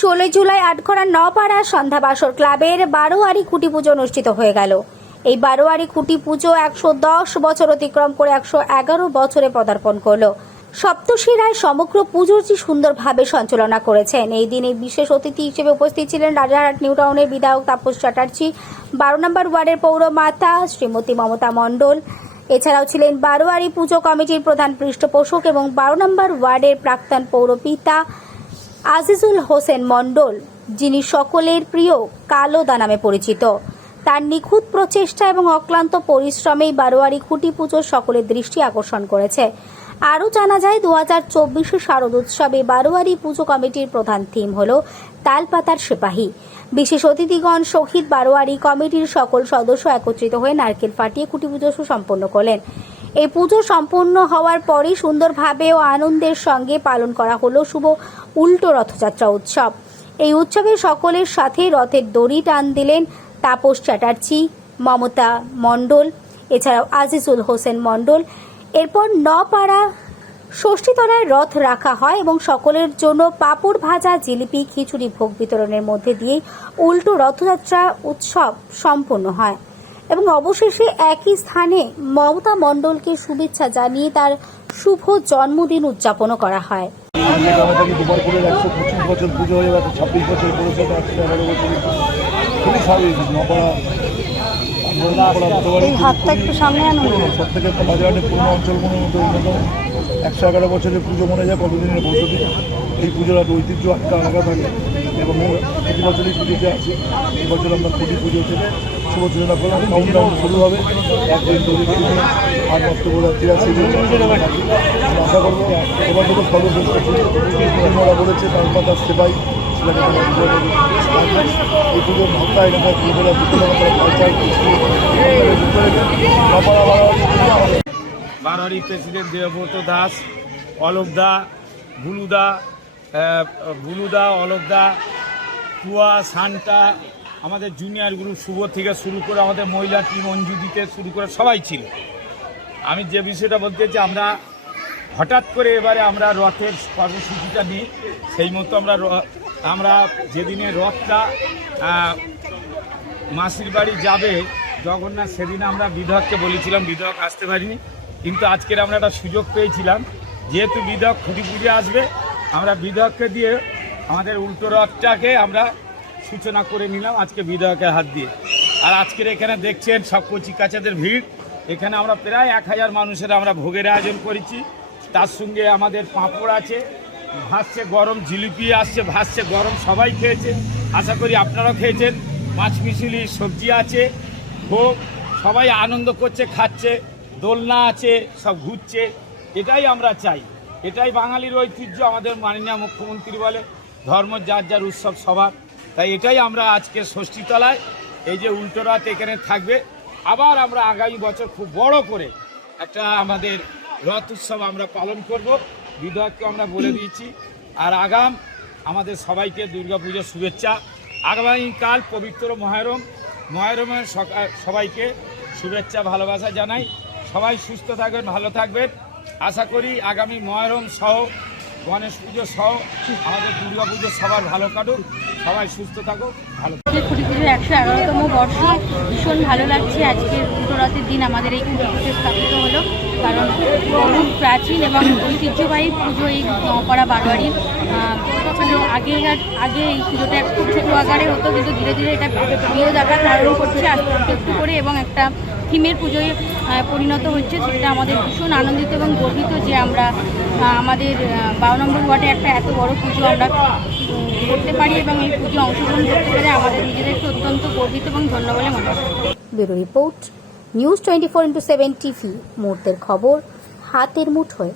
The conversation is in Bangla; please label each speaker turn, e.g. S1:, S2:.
S1: ষোলোই জুলাই আটঘরা নপাড়া সন্ধ্যাবাসর ক্লাবের বারোয়ারি খুঁটি পুজো অনুষ্ঠিত হয়ে গেল। এই বারোয়ারি খুঁটি পুজো একশো দশ বছর অতিক্রম করে একশো এগারো বছরে পদার্পণ করল। সপ্তশিরায় সমগ্র পুজোটি সুন্দরভাবে সঞ্চালনা করেছেন। এই দিনে বিশেষ অতিথি হিসেবে উপস্থিত ছিলেন রাজারহাট, নিউ টাউনের বিধায়ক তাপস চ্যাটার্জি, বারো নম্বর ওয়ার্ডের পৌরমাতা শ্রীমতী মমতা মণ্ডল। এছাড়াও ছিলেন বারোয়ারি পুজো কমিটির প্রধান পৃষ্ঠপোষক এবং বারো নম্বর ওয়ার্ডের প্রাক্তন পৌরপিতা আজিজুল হোসেন মণ্ডল, যিনি সকলের প্রিয় কালো দা নামে পরিচিত। তার নিখুঁত প্রচেষ্টা এবং অক্লান্ত পরিশ্রমেই বারোয়ারি খুঁটি পুজো সকলের দৃষ্টি আকর্ষণ করেছে। আরও জানা যায় দু হাজার চব্বিশে শারদ উৎসবে বারোয়ারি পুজো কমিটির প্রধান থিম হল তালপাতার সিপাহী। বিশেষ অতিথিগণ শহীদ বারোয়ারি কমিটির সকল সদস্য একত্রিত হয়ে নারকেল ফাটিয়ে খুঁটি পুজো সুসম্পন্ন করলেন। এই পুজো সম্পন্ন হওয়ার পরই সুন্দরভাবে ও আনন্দের সঙ্গে পালন করা হলো শুভ উল্টো রথযাত্রা উৎসব। এই উৎসবে সকলের সাথে রথের দড়ি টান দিলেন তাপস চ্যাটার্জি, মমতা মণ্ডল, এছাড়াও আজিজুল হোসেন মণ্ডল। এরপর নপাড়া ষষ্ঠীতলায় রথ রাখা হয় এবং সকলের জন্য পাপড় ভাজা, জিলিপি, খিচুড়ি ভোগ বিতরণের মধ্যে দিয়েই উল্টো রথযাত্রা উৎসব সম্পন্ন হয়। এবং অবশেষে একই স্থানে মমতা মণ্ডলকে শুভেচ্ছা জানিয়ে তার শুভ জন্মদিন উদযাপনও করা হয়।
S2: বছর পুজো হয়ে গেছে ছাব্বিশ বছর খুবই স্বাভাবিক
S3: এই হাতটা একটু সামনে আনুন।
S2: সব থেকে বাজারে পুরোনো অঞ্চল মনে মতো অন্যতম একশো এগারো বছরের পুজো মনে যায় কতদিনের বসতি। এই পুজোর একটা ঐতিহ্য একটা আলাদা থাকে। এবং প্রতি বছরই পুজোতে আছে এবছর আমরা খুঁটি পুজো থেকে শুভ সূচনা করলাম কাউন্ট ডাউন শুরু হবে। পুজো আর আশা করব সর্বশ্রেষ্ঠ বলেছে তার কথা সেবাই। এই পুজোর বিভিন্ন
S4: বারোয়ারি প্রেসিডেন্ট দেবব্রত দাস অলোক দা বুলুদা আহ, বুলুদা অলোক দা টুয়া সান্টা আমাদের জুনিয়র গ্রুপ শুভ থেকে শুরু করে আমাদের মহিলা টিম অঞ্জু দিতে শুরু করে সবাই ছিল। আমি যে বিষয়টা বলতে চাই, আমরা হঠাৎ করে এবারে আমরা রথের কর্মসূচিটা নিই। সেই মতো আমরা আমরা যেদিনে রথটা মাসির বাড়ি যাবে, জগন্নাথ সেদিন আমরা বিধায়ককে বলেছিলাম, বিধায়ক আসতে পারিনি। কিন্তু আজকের আমরা একটা সুযোগ পেয়েছিলাম, যেহেতু বিধায়ক খুঁটি পুজো আসবে, আমরা বিধায়ককে দিয়ে আমাদের উল্টো রথটাকে আমরা সূচনা করে নিলাম আজকে বিধায়কের হাত দিয়ে। আর আজকের এখানে দেখছেন সব কচি কাচাদের ভিড়। এখানে আমরা প্রায় এক হাজার মানুষের আমরা ভোগের আয়োজন করেছি। তার সঙ্গে আমাদের পাঁপড় আছে, ভাসছে গরম, জিলিপি আসছে, ভাসছে গরম, সবাই খেয়েছে। আশা করি আপনারাও খেয়েছেন। মাছ মিশুলি সবজি আছে, ভোগ, সবাই আনন্দ করছে, খাচ্ছে, দোলনা আছে, সব ঘুরছে। এটাই আমরা চাই। এটাই বাঙালির ঐতিহ্য, আমাদের মাননীয় মুখ্যমন্ত্রী বলে, ধর্ম যার যার উৎসব সবার। তাই এটাই আমরা আজকে ষষ্ঠীতলায়, এই যে উল্টো রাত এখানে থাকবে। আবার আমরা আগামী বছর খুব বড় করে একটা আমাদের রথ উৎসব আমরা পালন করব। বিধায়ককে আমরা বলে দিয়েছি। আর আগাম আমাদের সবাইকে দুর্গাপুজোর শুভেচ্ছা। আগামীকাল পবিত্র মহরম। মহরমের সবাইকে শুভেচ্ছা, ভালোবাসা জানাই। সবাই সুস্থ থাকবেন, ভালো থাকবেন। আশা করি আগামী মহরম সহ গণেশ পুজো সহ আমাদের দুর্গা পুজো সবার ভালো কাটুক, সবাই সুস্থ থাকুক, ভালো
S3: আজকে খুঁটি পুজোর একশো এগারোতম বর্ষ, ভীষণ ভালো লাগছে। আজকের উল্টোরাতের দিন আমাদের এই খুঁটি পুজো স্থাপিত হলো। কারণ খুব প্রাচীন এবং ঐতিহ্যবাহী পুজো এই নপাড়া বারোয়ারির পুজো আগে আগে এই পুজোটা একটু ছোটো আকারে হতো, কিন্তু ধীরে ধীরে এটা প্রিয় জায়গা ধারণ করছে। আস্তে আস্তে একটু করে এবং একটা থিমের পুজোয় পরিণত হচ্ছে, সেটা আমাদের ভীষণ আনন্দিত এবং গর্বিত যে আমরা আমাদের বারো নম্বর ওয়ার্ডে একটা এত বড় পুজো আমরা করতে পারি এবং এই পুজো অংশগ্রহণ করতে পারে আমাদের নিজেদেরকে অত্যন্ত গর্বিত এবং ধন্য বলে মনে হয়
S1: report, news twenty four into seven TV, মুহূর্তের খবর, হাতের মুঠোয়।